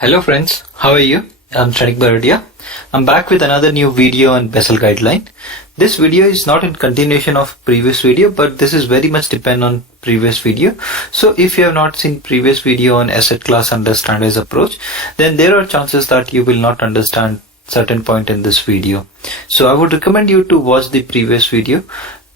Hello friends, how are you? I'm Shanik Baradia. I'm back with another new video on Basel guideline. This video is not in continuation of previous video, but this is very much depend on previous video. So if you have not seen previous video on asset class under standardized approach, then there are chances that you will not understand certain point in this video. So I would recommend you to watch the previous video.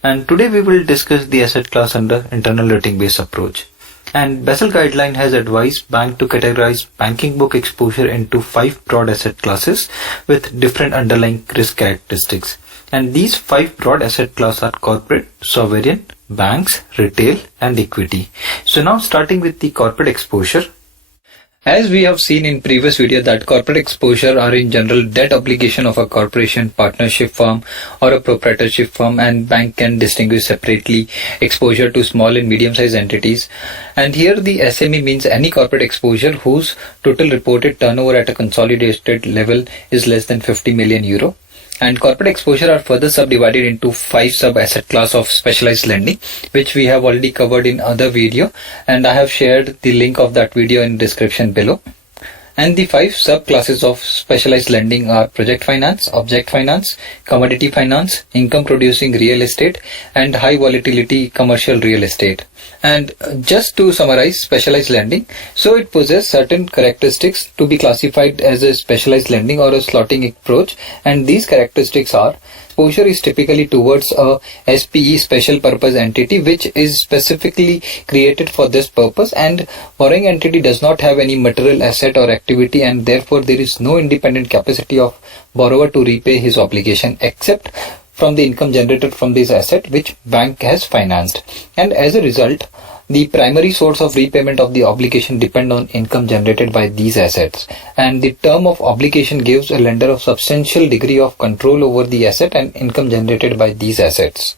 And today we will discuss the asset class under internal rating based approach. And Basel guideline has advised bank to categorize banking book exposure into 5 broad asset classes with different underlying risk characteristics. And these 5 broad asset classes are corporate, sovereign, banks, retail and equity. So now starting with the corporate exposure. As we have seen in previous video that corporate exposure are in general debt obligation of a corporation, partnership firm or a proprietorship firm, and bank can distinguish separately exposure to small and medium sized entities. And here the SME means any corporate exposure whose total reported turnover at a consolidated level is less than 50 million euro. And corporate exposure are further subdivided into 5 sub asset class of specialized lending, which we have already covered in other video, and I have shared the link of that video in description below. And the 5 sub classes of specialized lending are project finance, object finance, commodity finance, income producing real estate and high volatility commercial real estate. And just to summarize specialized lending, so it possesses certain characteristics to be classified as a specialized lending or a slotting approach, and these characteristics are: exposure is typically towards a SPE, special purpose entity, which is specifically created for this purpose, and borrowing entity does not have any material asset or activity, and therefore there is no independent capacity of borrower to repay his obligation except from the income generated from this asset which bank has financed. And as a result, the primary source of repayment of the obligation depend on income generated by these assets, and the term of obligation gives a lender a substantial degree of control over the asset and income generated by these assets.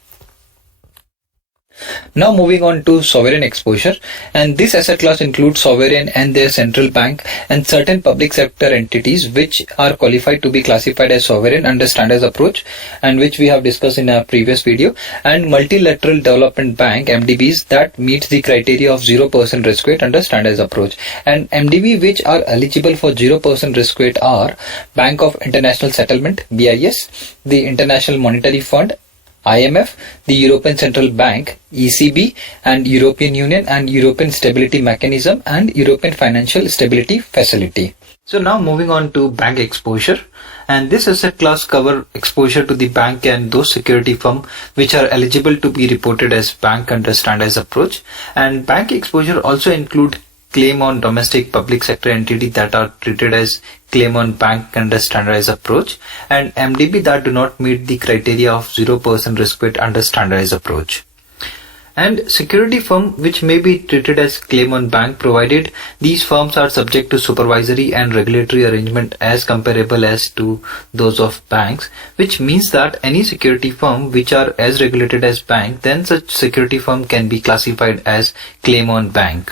Now moving on to sovereign exposure, and this asset class includes sovereign and their central bank and certain public sector entities which are qualified to be classified as sovereign under standardized approach, and which we have discussed in our previous video, and multilateral development bank MDBs that meets the criteria of 0% risk weight under standardized approach. And MDB which are eligible for 0% risk weight are Bank of International Settlement BIS, the International Monetary Fund IMF, the European Central Bank ECB, and European Union and European Stability Mechanism and European Financial Stability Facility. So now moving on to bank exposure, and this asset class cover exposure to the bank and those security firm which are eligible to be reported as bank under standardized approach. And bank exposure also include claim on domestic public sector entity that are treated as claim on bank under standardized approach, and MDB that do not meet the criteria of 0% risk weight under standardized approach. And security firm which may be treated as claim on bank provided these firms are subject to supervisory and regulatory arrangement as comparable as to those of banks, which means that any security firm which are as regulated as bank, then such security firm can be classified as claim on bank.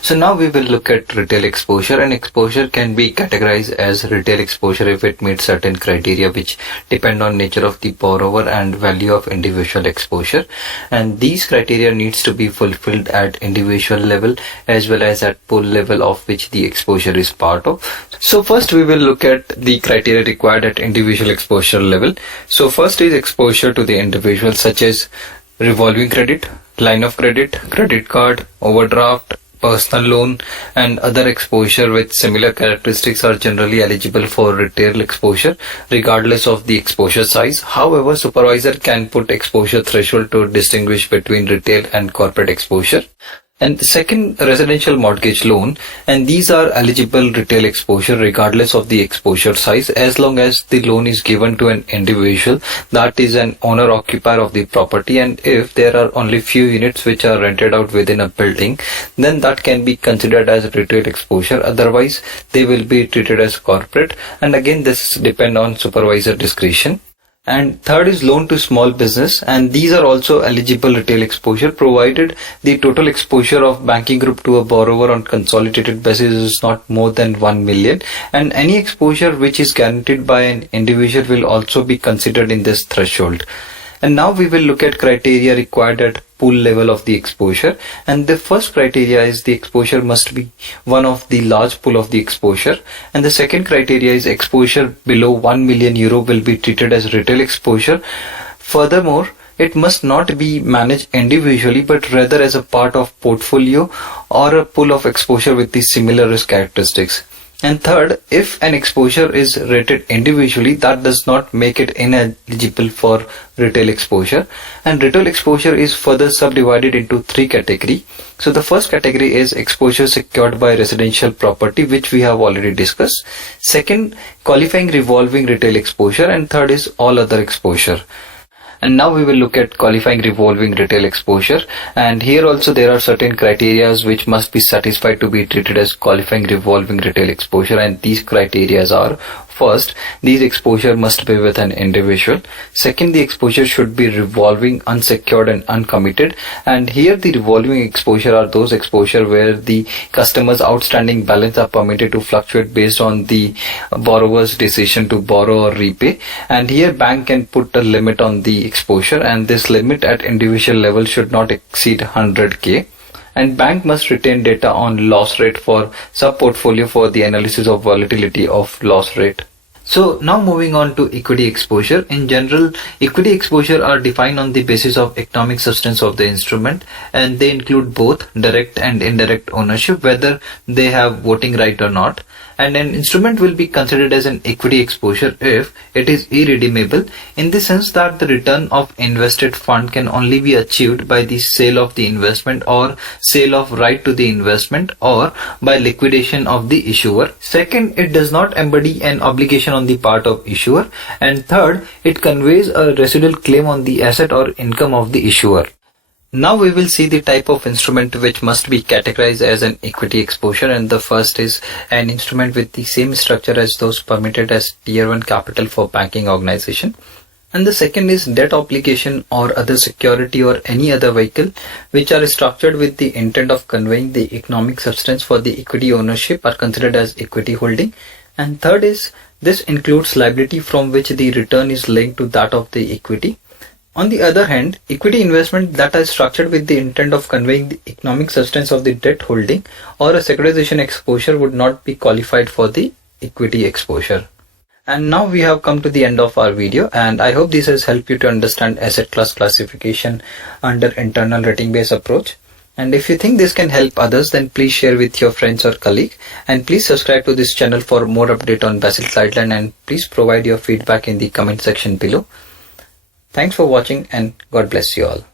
So now we will look at retail exposure, and exposure can be categorized as retail exposure if it meets certain criteria which depend on nature of the borrower and value of individual exposure, and these criteria needs to be fulfilled at individual level as well as at pool level of which the exposure is part of. So first we will look at the criteria required at individual exposure level. So first is exposure to the individual such as revolving credit, line of credit, credit card, overdraft, personal loan, and other exposure with similar characteristics are generally eligible for retail exposure regardless of the exposure size. However, supervisor can put exposure threshold to distinguish between retail and corporate exposure. And the second, residential mortgage loan, and these are eligible retail exposure regardless of the exposure size as long as the loan is given to an individual that is an owner occupier of the property, and if there are only few units which are rented out within a building, then that can be considered as retail exposure. Otherwise they will be treated as corporate, and again this depend on supervisor discretion. And third is loan to small business, and these are also eligible retail exposure provided the total exposure of banking group to a borrower on consolidated basis is not more than 1 million, and any exposure which is guaranteed by an individual will also be considered in this threshold. And now we will look at criteria required at pool level of the exposure. And the first criteria is the exposure must be one of the large pool of the exposure. And the second criteria is exposure below 1 million euro will be treated as retail exposure. Furthermore, it must not be managed individually but rather as a part of portfolio or a pool of exposure with the similar risk characteristics. And third, if an exposure is rated individually, that does not make it ineligible for retail exposure. And retail exposure is further subdivided into three categories. So the first category is exposure secured by residential property, which we have already discussed. Second, qualifying revolving retail exposure, and third is all other exposure. And now we will look at qualifying revolving retail exposure, and here also there are certain criteria which must be satisfied to be treated as qualifying revolving retail exposure, and these criteria are: first, these exposure must be with an individual. Second, the exposure should be revolving, unsecured and uncommitted, and here the revolving exposure are those exposure where the customer's outstanding balance are permitted to fluctuate based on the borrower's decision to borrow or repay, and here bank can put a limit on the exposure, and this limit at individual level should not exceed 100k. And bank must retain data on loss rate for sub-portfolio for the analysis of volatility of loss rate. So now moving on to equity exposure. In general, equity exposure are defined on the basis of economic substance of the instrument, and they include both direct and indirect ownership, whether they have voting right or not. And an instrument will be considered as an equity exposure if it is irredeemable, in the sense that the return of invested fund can only be achieved by the sale of the investment or sale of right to the investment or by liquidation of the issuer. Second, it does not embody an obligation on the part of issuer. And third, it conveys a residual claim on the asset or income of the issuer. Now we will see the type of instrument which must be categorized as an equity exposure, and the first is an instrument with the same structure as those permitted as tier 1 capital for banking organization. And the second is debt obligation or other security or any other vehicle which are structured with the intent of conveying the economic substance for the equity ownership are considered as equity holding. And third is this includes liability from which the return is linked to that of the equity. On the other hand, equity investment that are structured with the intent of conveying the economic substance of the debt holding or a securitization exposure would not be qualified for the equity exposure. And now we have come to the end of our video, and I hope this has helped you to understand asset class classification under internal rating based approach. And if you think this can help others, then please share with your friends or colleague, and please subscribe to this channel for more update on Basel guideline, and please provide your feedback in the comment section below. Thanks for watching, and God bless you all.